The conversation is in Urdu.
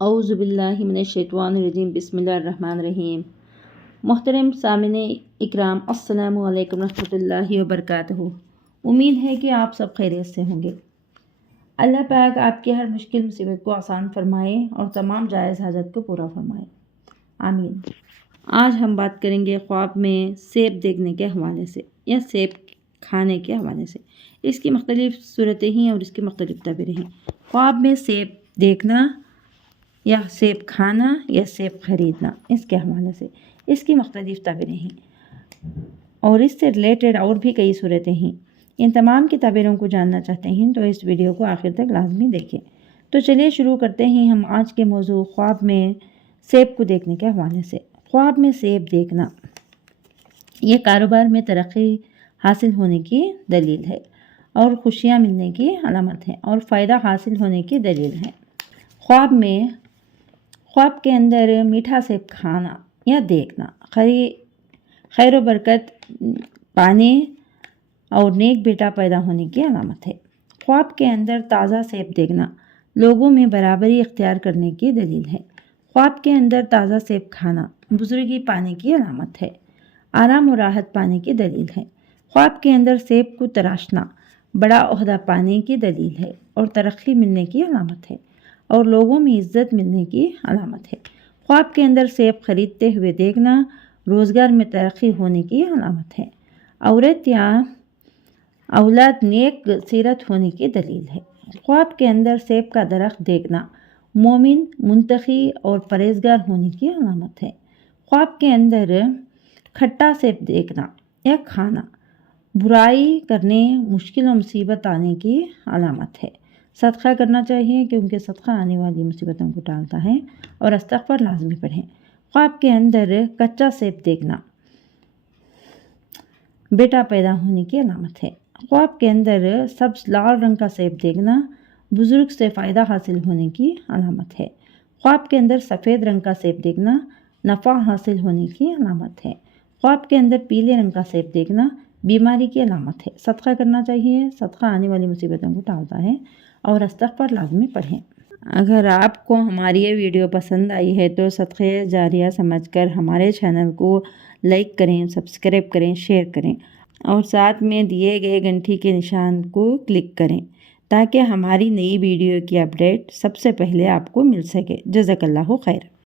اعوذ باللہ من الشیطان الرجیم، بسم اللہ الرحمن الرحیم۔ محترم سامعین اکرام، السلام علیکم ورحمۃ اللہ وبرکاتہ۔ امید ہے کہ آپ سب خیریت سے ہوں گے۔ اللہ پاک آپ کی ہر مشکل مصیبت کو آسان فرمائے اور تمام جائز حاجت کو پورا فرمائے، آمین۔ آج ہم بات کریں گے خواب میں سیب دیکھنے کے حوالے سے یا سیب کھانے کے حوالے سے۔ اس کی مختلف صورتیں ہیں اور اس کی مختلف تعبیریں ہیں۔ خواب میں سیب دیکھنا یا سیب کھانا یا سیب خریدنا، اس کے حوالے سے اس کی مختلف تعبیریں ہیں اور اس سے ریلیٹڈ اور بھی کئی صورتیں ہیں۔ ان تمام کی تعبیروں کو جاننا چاہتے ہیں تو اس ویڈیو کو آخر تک لازمی دیکھیں۔ تو چلیے شروع کرتے ہیں ہم آج کے موضوع خواب میں سیب کو دیکھنے کے حوالے سے۔ خواب میں سیب دیکھنا یہ کاروبار میں ترقی حاصل ہونے کی دلیل ہے اور خوشیاں ملنے کی علامت ہے اور فائدہ حاصل ہونے کی دلیل ہے۔ خواب کے اندر میٹھا سیب کھانا یا دیکھنا خیر و برکت پانے اور نیک بیٹا پیدا ہونے کی علامت ہے۔ خواب کے اندر تازہ سیب دیکھنا لوگوں میں برابری اختیار کرنے کی دلیل ہے۔ خواب کے اندر تازہ سیب کھانا بزرگی پانے کی علامت ہے، آرام و راحت پانے کی دلیل ہے۔ خواب کے اندر سیب کو تراشنا بڑا عہدہ پانے کی دلیل ہے اور ترقی ملنے کی علامت ہے اور لوگوں میں عزت ملنے کی علامت ہے۔ خواب کے اندر سیب خریدتے ہوئے دیکھنا روزگار میں ترقی ہونے کی علامت ہے، عورت یا اولاد نیک سیرت ہونے کی دلیل ہے۔ خواب کے اندر سیب کا درخت دیکھنا مومن، منتقی اور پرہیزگار ہونے کی علامت ہے۔ خواب کے اندر کھٹا سیب دیکھنا یا کھانا برائی کرنے، مشکل و مصیبت آنے کی علامت ہے۔ صدقہ کرنا چاہیے کیونکہ صدقہ آنے والی مصیبتوں کو ٹالتا ہے اور استغفار لازمی پڑھیں۔ خواب کے اندر کچا سیب دیکھنا بیٹا پیدا ہونے کی علامت ہے۔ خواب کے اندر سبز لال رنگ کا سیب دیکھنا بزرگ سے فائدہ حاصل ہونے کی علامت ہے۔ خواب کے اندر سفید رنگ کا سیب دیکھنا نفع حاصل ہونے کی علامت ہے۔ خواب کے اندر پیلے رنگ کا سیب دیکھنا بیماری کی علامت ہے۔ صدقہ کرنا چاہیے، صدقہ آنے والی مصیبتوں کو ٹالتا ہے اور استغفار لازمی پڑھیں۔ اگر آپ کو ہماری یہ ویڈیو پسند آئی ہے تو صدقہ جاریہ سمجھ کر ہمارے چینل کو لائک کریں، سبسکرائب کریں، شیئر کریں اور ساتھ میں دیے گئے گھنٹی کے نشان کو کلک کریں تاکہ ہماری نئی ویڈیو کی اپڈیٹ سب سے پہلے آپ کو مل سکے۔ جزاک اللہ خیر۔